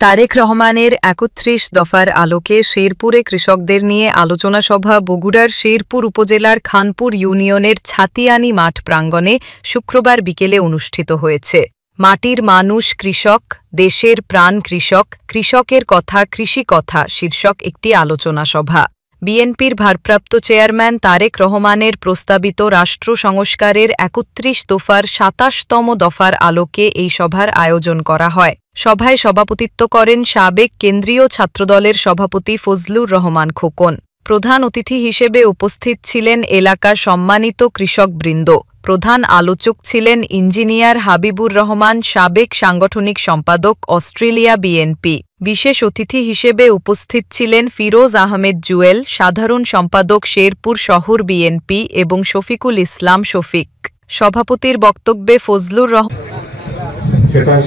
তারেক রহমানের ৩১ দফার আলোকে শেরপুরে কৃষকদের নিয়ে আলোচনা সভা বগুড়ার শেরপুর উপজেলার খানপুর ইউনিয়নের ছাতিয়ানি মাঠ প্রাঙ্গণে শুক্রবার বিকেলে অনুষ্ঠিত হয়েছে। মাটির মানুষ কৃষক, দেশের প্রাণ কৃষক, কৃষকের কথা কৃষি কথা শীর্ষক একটি আলোচনা সভা। বিএনপির ভারপ্রাপ্ত চেয়ারম্যান তারেক রহমানের প্রস্তাবিত রাষ্ট্র সংস্কারের ৩১ দফার ২৭তম দফার আলোকে এই সভার আয়োজন করা হয়। সভায় সভাপতিত্ব করেন সাবেক কেন্দ্রীয় ছাত্রদলের সভাপতি ফজলুর রহমান খোকন। প্রধান অতিথি হিসেবে উপস্থিত ছিলেন এলাকার সম্মানিত কৃষকবৃন্দ। প্রধান আলোচক ছিলেন ইঞ্জিনিয়ার হাবিবুর রহমান, সাবেক সাংগঠনিক সম্পাদক, অস্ট্রেলিয়া বিএনপি। বিশেষ অতিথি হিসেবে উপস্থিত ছিলেন ফিরোজ আহমেদ জুয়েল, সাধারণ সম্পাদক, শেরপুর শহর বিএনপি এবং শফিকুল ইসলাম শফিক। সভাপতির বক্তব্যে ফজলুর রহমান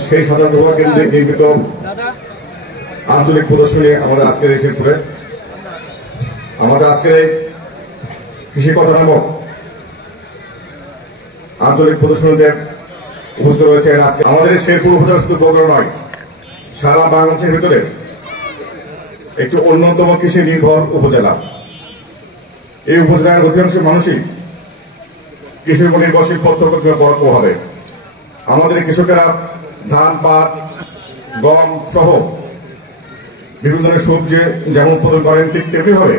সেই সাধারণ কেন্দ্রে নির্মিত আঞ্চলিক প্রদর্শনী আমাদের আজকের এই ক্ষেত্রে আমাদের আজকে কৃষি কথা নামক আঞ্চলিক প্রদর্শনীতে উপস্থিত রয়েছেন। আজকে আমাদের শেরপুর উপজেলা শুধু বগুড়া নয়, সারা বাংলাদেশের ভিতরে একটি অন্যতম কৃষি নির্ভর উপজেলা। এই উপজেলার অধিকাংশ মানুষই কৃষির উপর নির্ভরশীল প্রত্যক্ষ পরোক্ষভাবে। আমাদের কৃষকেরা ধান, পাট, গম সহ বিভিন্ন ধরনের সবজি যেমন উৎপাদন করেন, ঠিক তেমনিভাবে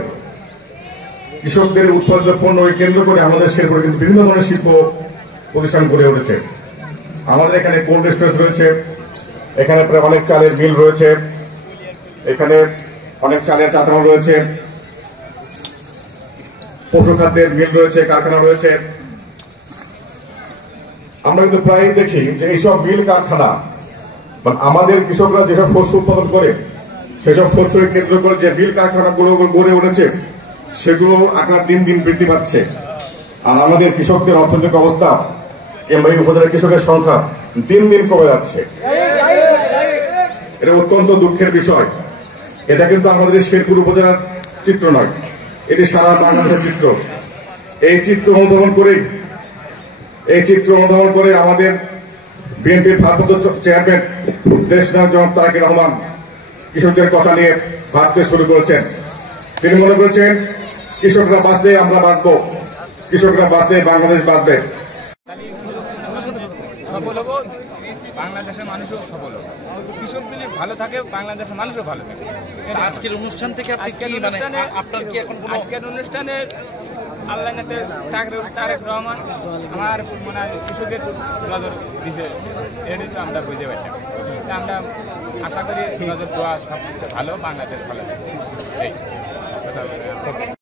কৃষকদের উৎপাদিত পণ্যকে কেন্দ্র করে আমাদের শেরপুরে কিন্তু বিভিন্ন ধরনের শিল্প প্রতিষ্ঠান গড়ে উঠেছে। আমাদের এখানে কোল্ড স্টোরেজ রয়েছে, এখানে প্রায় অনেক চালের মিল রয়েছে, এখানে অনেক চালের চাতাল রয়েছে, পশু খাদ্যের মিল রয়েছে, কারখানা রয়েছে। আমরা কিন্তু প্রায় দেখি যে এইসব মিল কারখানা আমাদের কৃষকরা যেসব শস্য উৎপাদন করে সেসব শস্যকে কেন্দ্র করে যে মিল কারখানাগুলো গড়ে উঠেছে সেগুলো আকার দিন দিন বৃদ্ধি পাচ্ছে। আর আমাদের কৃষকদের অর্থনৈতিক অবস্থা কিংবা এই উপজেলার কৃষকের সংখ্যা দিন দিন কমে যাচ্ছে। এটা অত্যন্ত দুঃখের বিষয়। এটা কিন্তু আমাদের শেরপুর উপজেলার চিত্র নয়, এটি সারা বাংলাদেশের চিত্র। এই চিত্র অনুধাবন করে আমাদের বিএনপির ভারপ্রাপ্ত চেয়ারম্যান দেশনায়ক জনাব তারেক রহমান কৃষকদের কথা নিয়ে ভাবতে শুরু করেছেন। তিনি মনে করেছেন কৃষকরা বাঁচলে আমরা বাঁচব, কৃষকরা বাঁচলে বাংলাদেশ বাঁচবে। সফল হবো, বাংলাদেশের মানুষও সফল হবে। কৃষক যদি ভালো থাকে বাংলাদেশের মানুষও ভালো থাকে। আজকের অনুষ্ঠান থেকে আপনার কি এখন আজকের অনুষ্ঠানে আল্লাহতে তারেক রহমান আমার মনে হয় কৃষকের নজর দিছে, এটাই তো আমরা বুঝতে পারতাম। আমরা আশা করি নজর দেওয়া সব ভালো, বাংলাদেশ ভালো থাকে।